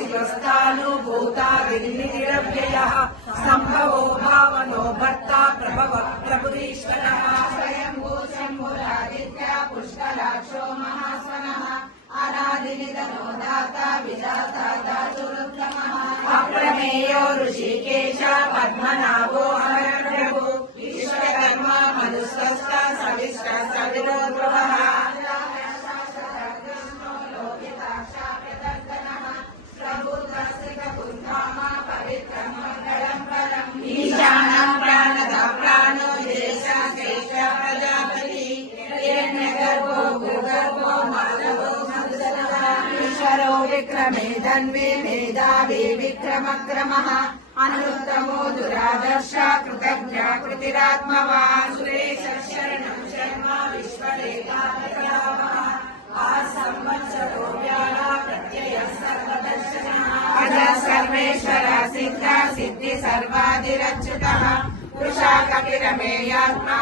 शिवस्तानुभूतादिनिरव्ययः सम्भवो भावनो भर्ता प्रभव प्रभुरीश्वरः स्वयंभू शम्भुरादित्य पुष्कराक्षो महास्वनः अनादिनिधनो दाता विधाता दातुरुत्तमः अप्रमेयो ऋषिकेश पद्मनाभो हरप्रभु विश्वकर्मा मनुष्यश्च सविष्ट सविरोध्रुवः ईशानं प्राणदा प्राणो देश श्रेष्ठ प्रजापति हिरण्यगर्भो भूगर्भो माधवो मधुसूदनः ईश्वरो विक्रमे धन्वी मेधावी विक्रमक्रमः अनुत्तमो दुरादर्श कृतज्ञ कृतिरात्मवान् सुरेश शरणं शर्मा विश्वरेखातकलावः आसंवत्सरो व्याला प्रत्ययः सर्वदर्शनः अज सर्वेश्वर सिद्ध सिद्धि सर्वादिरच्युतः पुरुषा कपिरमेयात्मा